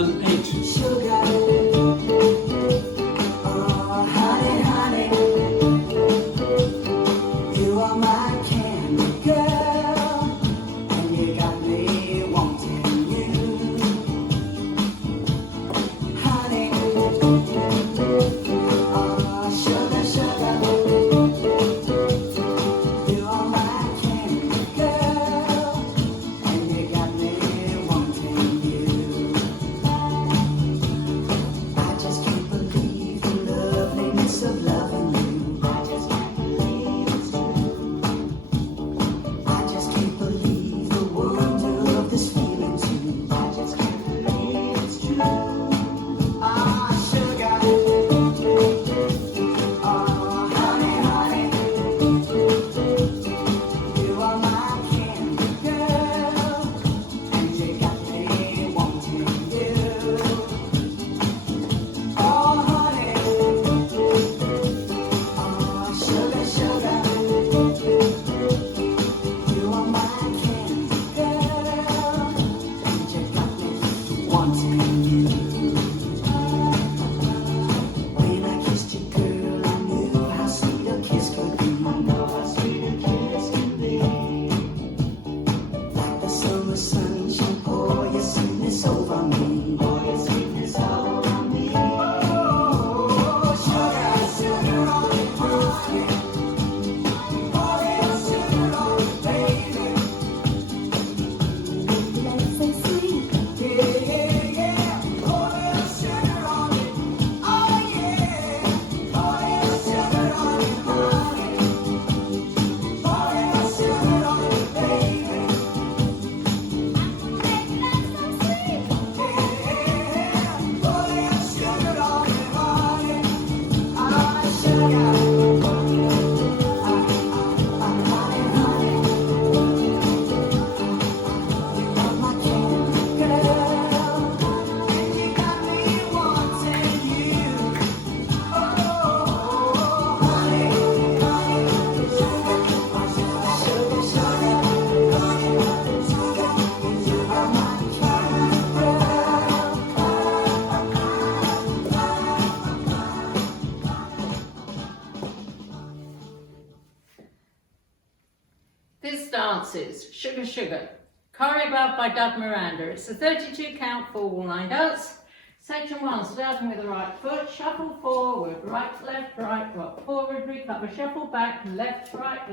7, 8. Sugar, oh honey, honey, you are my candy girl, and you got me wanting you. Honey, oh sugar, sugar, you are my candy girl, and you got me wanting you. I just can't believe the loveliness of loving you. I just can't believe it's true. I just can't believe the wonder of this feeling too. I just can't believe it's true. Ah, sugar. Oh, honey, honey. You are my candy girl, and you got me wanting you. Oh, honey, oh, sugar, sugar, you are my candy girl, and you got me wanting you. When I kissed you, girl, I knew how sweet a kiss could be. I know how sweet a kiss can be. Like the summer sunshine, pour your sweetness over me. Pour your sweetness over me. Oh, sugar, sugar on it, honey. Pour your sugar on it, baby. That's so sweet. Yeah, yeah, yeah. Pour your sugar on it. Oh, yeah. Pour your sugar on it, honey. Pour your sugar on it, baby. This dance is Sugar Sugar, choreographed by Doug Miranda. It's a 32 count 4-wall-line dance. Section 1, starting with the right foot, shuffle forward, right, rock forward, recover, shuffle back, left, rock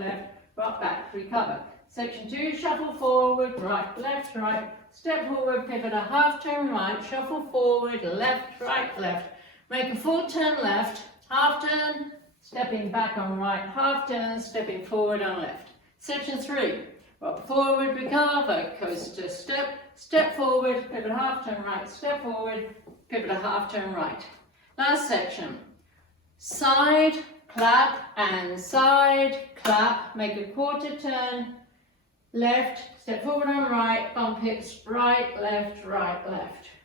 back, recover. Section 2, shuffle forward, right, step forward, pivot a half turn right, shuffle forward, left, make a full turn left, half turn, stepping back on right, half turn, stepping forward on left. Section 3, rock forward, recover, coaster step, step forward, pivot a half turn right, step forward, pivot a half turn right. Last section, side, clap, and side, clap, make a quarter turn, left, step forward on right, bump hips, right, left.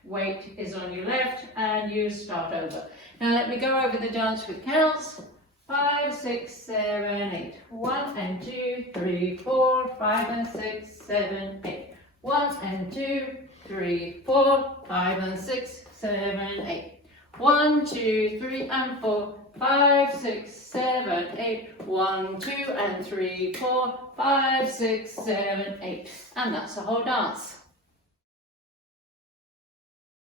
Weight is on your left and you start over. Now let me go over the dance with counts. 5, 6, 7, 8. 1 and 2, 3, 4, 5 and 6, 7, 8. 1 and 2, 3, 4, 5 and 6, 7, 8. 1, 2, 3 and 4, 5, 6, 7, 8. 1, 2 and 3, 4, 5, 6, 7, 8. And that's the whole dance.